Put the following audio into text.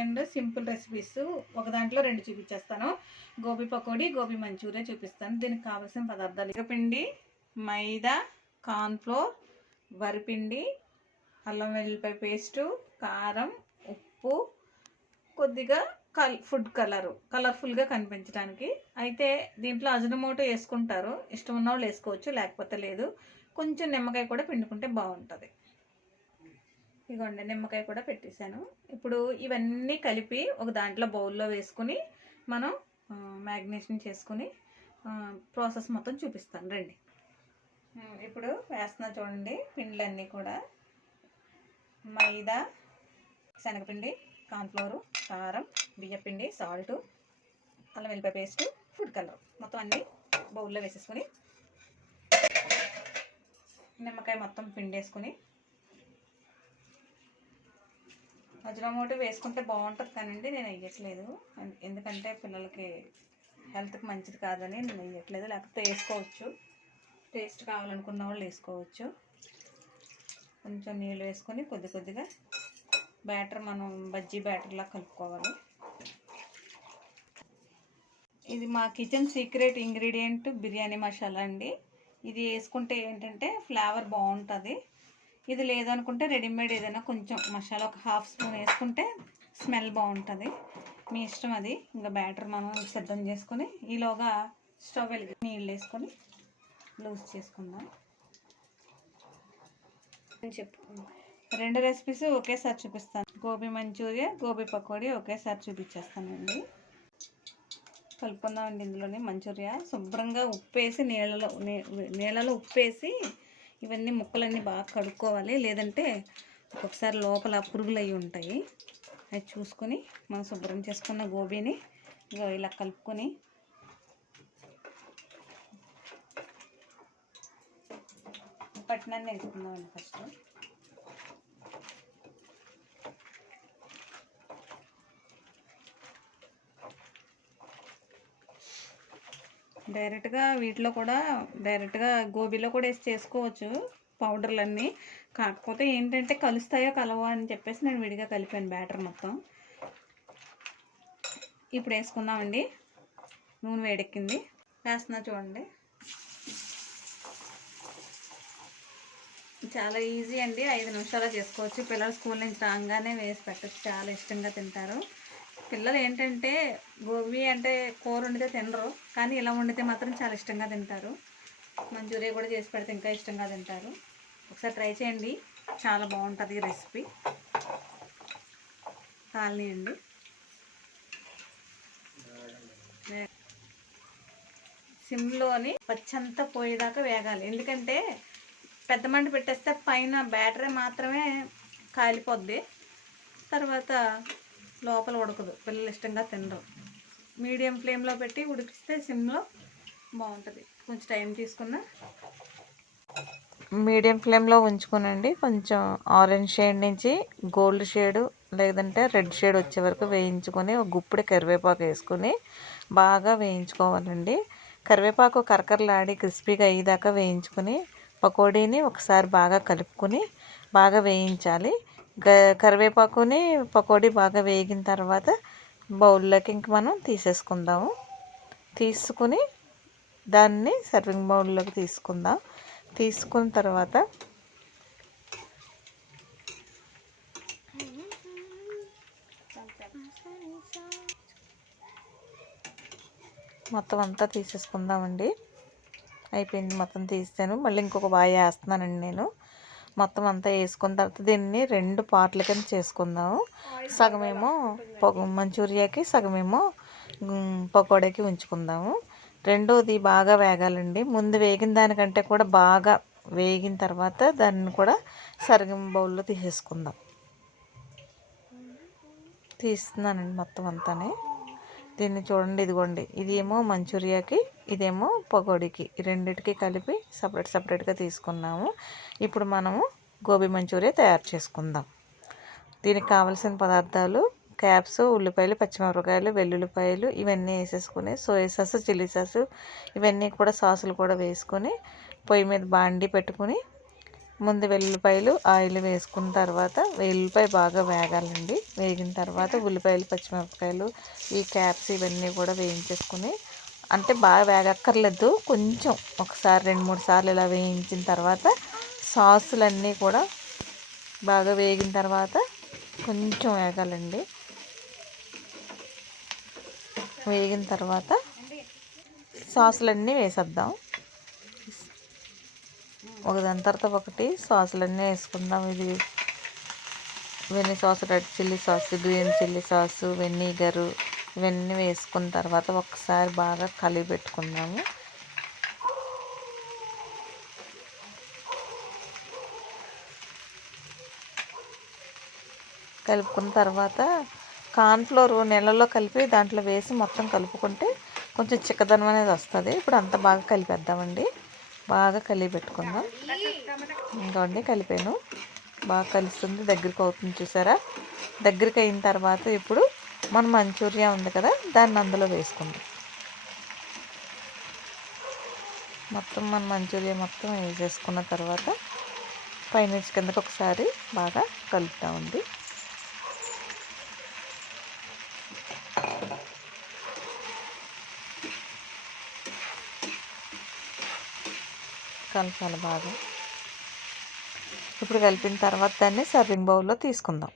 And simple recipes ఒక దాంట్లో 2 చూపించేస్తాను. గోబీ పకోడీ, గోబీ మంచూరియా చూపిస్తాను. దీనికి కావాల్సిన పదార్థాలు: శనగపిండి, మైదా, కార్న్‌ఫ్లోర్, వరిపిండి, అల్లం వెల్లుల్లిపాయ పేస్టు, కారం, ఉప్పు, కొద్దిగా ఫుడ్ కలర్ఫుల్గా కనిపించడానికి. అయితే దీంట్లో అజినోమోటో వేసుకుంటారు, ఇష్టం ఉన్న వాళ్ళు వేసుకోవచ్చు, లేకపోతే లేదు. కొంచెం నిమ్మకాయ కూడా పిండుకుంటే బాగుంటుంది. ఇదిగోండి, నిమ్మకాయ కూడా పెట్టేశాను. ఇప్పుడు ఇవన్నీ కలిపి ఒక దాంట్లో బౌల్లో వేసుకుని మనం మ్యాగ్నేషన్ చేసుకుని ప్రాసెస్ మొత్తం చూపిస్తాను రండి. ఇప్పుడు వేస్తున్నా చూడండి. పిండ్లన్నీ కూడా మైదా, శనగపిండి, కార్న్‌ఫ్లోర్, కారం, బియ్యపిండి, సాల్ట్, అల్లం వెల్లిపాయ పేస్ట్, ఫుడ్ కలర్ మొత్తం అన్నీ బౌల్లో వేసేసుకొని నిమ్మకాయ మొత్తం పిండేసుకుని అజినోమోటో వేసుకుంటే బాగుంటుంది కానండి నేను వేయట్లేదు. ఎందుకంటే పిల్లలకి హెల్త్కి మంచిది కాదని నేను వేయట్లేదు. లేకపోతే వేసుకోవచ్చు, టేస్ట్ కావాలనుకున్న వాళ్ళు వేసుకోవచ్చు. కొంచెం నీళ్ళు వేసుకొని కొద్దిగా బ్యాటర్ మనం బజ్జీ బ్యాటర్లా కలుపుకోవాలి. ఇది మా kitchen secret ingredient biryani masala అండి. ఇది వేసుకుంటే ఏంటంటే ఫ్లేవర్ బాగుంటుంది. ఇది లేదనుకుంటే రెడీమేడ్ ఏదైనా కొంచెం మసాలా ఒక హాఫ్ స్పూన్ వేసుకుంటే స్మెల్ బాగుంటుంది. మీ ఇష్టం అది. ఇంకా బ్యాటర్ మనం సిద్ధం చేసుకొని ఈలోగా స్టవ్ వెలిగి నీళ్ళు వేసుకొని లూజ్ చేసుకుందాం. చెప్పు, 2 రెసిపీస్ ఒకేసారి చూపిస్తాను. గోబీ మంచూరియా, గోబీ పకోడీ ఒకేసారి చూపించేస్తానండి. కలుపుకుందామండి. ఇందులోనే మంచూరియా శుభ్రంగా ఉప్పేసి నీళ్ళలో ఉప్పేసి ఇవన్నీ ముక్కలన్నీ బాగా కడుక్కోవాలి. లేదంటే ఒక్కొక్కసారి లోపల పురుగులు అవి ఉంటాయి. అవి చూసుకొని మనం శుభ్రం చేసుకున్న గోబీని ఇలా కలుపుకొని పట్టినాన్ని వేసుకుందామండి. ఫస్ట్ వీటిలో కూడా డైరెక్ట్గా గోబీలో కూడా వేసి చేసుకోవచ్చు పౌడర్లన్నీ. కాకపోతే ఏంటంటే కలుస్తాయో కలవో అని చెప్పేసి నేను విడిగా కలిపాను బ్యాటర్ మొత్తం. ఇప్పుడు వేసుకుందామండి. నూనె వేడెక్కింది, వేస్తున్నా చూడండి. చాలా ఈజీ అండి, 5 నిమిషాలు చేసుకోవచ్చు. పిల్లలు స్కూల్ నుంచి రాగానే వేసి పెట్టచ్చు, చాలా ఇష్టంగా తింటారు. పిల్లలు ఏంటంటే గోబీ అంటే కూర వండితే తినరు, కానీ ఇలా వండితే మాత్రం చాలా ఇష్టంగా తింటారు. మంచూరియా కూడా చేసి పెడితే ఇంకా ఇష్టంగా తింటారు. ఒకసారి ట్రై చేయండి, చాలా బాగుంటుంది ఈ రెసిపీ. కాలనీయండి. సిమ్లోని పచ్చంతా పోయేదాకా వేగాలి. ఎందుకంటే పెద్ద మంట పెట్టేస్తే పైన బ్యాటరీ మాత్రమే కాలిపోద్ది, తర్వాత లోపల ఉడకదు, పిల్లలు ఇష్టంగా తినరు. మీడియం ఫ్లేమ్లో పెట్టి ఉడికిస్తే సిమ్లో బాగుంటుంది. కొంచెం టైం తీసుకున్న మీడియం ఫ్లేమ్లో ఉంచుకునండి. కొంచెం ఆరెంజ్ షేడ్ నుంచి గోల్డ్ షేడు లేదంటే రెడ్ షేడ్ వచ్చే వరకు వేయించుకొని ఒక గుప్పిడి కరివేపాకు వేసుకొని బాగా వేయించుకోవాలండి. కరివేపాకు కరకరలాడి క్రిస్పీగా అయ్యేదాకా వేయించుకొని పకోడీని ఒకసారి బాగా కలుపుకొని బాగా వేయించాలి. కరివేపాకుని పకోడీ బాగా వేగిన తర్వాత బౌల్లోకి ఇంక మనం తీసేసుకుందాము. తీసుకుని దాన్ని సర్వింగ్ బౌల్లోకి తీసుకుందాం. తీసుకున్న తర్వాత మొత్తం అంతా తీసేసుకుందామండి. అయిపోయింది, మొత్తం తీసాను. మళ్ళీ ఇంకొక బాగా వేస్తున్నానండి నేను. మొత్తం అంతా వేసుకున్న తర్వాత దీన్ని 2 పార్ట్ల కింద చేసుకుందాము. సగమేమో మంచూరియాకి, సగమేమో పకోడీకి ఉంచుకుందాము. రెండోది బాగా వేగాలండి. ముందు వేగిన దానికంటే కూడా బాగా వేగిన తర్వాత దాన్ని కూడా సర్వింగ్ బౌల్లో తీసేసుకుందాం. తీస్తున్నానండి మొత్తం అంతానే. దీన్ని చూడండి, ఇదిగోండి, ఇదేమో మంచూరియాకి, ఇదేమో పకోడీకి, ఈ రెండిటికి కలిపి సపరేట్గా తీసుకున్నాము. ఇప్పుడు మనము గోబీ మంచూరియా తయారు చేసుకుందాం. దీనికి కావలసిన పదార్థాలు: క్యాప్స్, ఉల్లిపాయలు, పచ్చిమిరపకాయలు, వెల్లుల్లిపాయలు ఇవన్నీ వేసేసుకొని సోయా సాసు, చిల్లీ సాసు ఇవన్నీ కూడా సాసులు కూడా వేసుకొని పొయ్యి మీద బాండి పెట్టుకుని ముందు వెల్లుల్లిపాయలు ఆయిల్ వేసుకున్న తర్వాత వెల్లుల్లిపాయ బాగా వేగాలండి. వేగిన తర్వాత ఉల్లిపాయలు, పచ్చిమిరపకాయలు, ఈ క్యాప్స్ ఇవన్నీ కూడా వేయించేసుకుని, అంటే బాగా వేగక్కర్లేదు, కొంచెం ఒకసారి 2-3 సార్లు ఇలా వేయించిన తర్వాత సాసులన్నీ కూడా బాగా వేగిన తర్వాత కొంచెం వేగాలండి. వేగిన తర్వాత సాసులన్నీ వేసేద్దాం. ఒకదాని తర్వాత ఒకటి సాసులన్నీ వేసుకుందాం. ఇది వెన్నీ sauce, red chilli sauce, green chilli sauce, vinegar ఇవన్నీ వేసుకున్న తర్వాత ఒకసారి బాగా కలిపి పెట్టుకుందాము. కలుపుకున్న తర్వాత కార్న్ఫ్లోర్ నీళ్ళలో కలిపి దాంట్లో వేసి మొత్తం కలుపుకుంటే కొంచెం చిక్కదనం అనేది వస్తుంది. ఇప్పుడు అంతా బాగా కలిపేద్దామండి. బాగా కలిపి పెట్టుకుందాం. ఇంకోండి కలిపాను, బాగా కలుస్తుంది, దగ్గరికి అవుతుంది చూసారా. దగ్గరికి అయిన తర్వాత ఇప్పుడు మన మంచూరియా ఉంది కదా, దాన్ని అందులో వేసుకుందాం. మొత్తం మన మంచూరియా మొత్తం వేసేసుకున్న తర్వాత పైనుంచి కిందకి ఒకసారి బాగా కలుపుతామండి. కలపాలి బాగా. ఇప్పుడు కలిపిన తర్వాత దాన్ని సర్వింగ్ బౌల్లో తీసుకుందాం.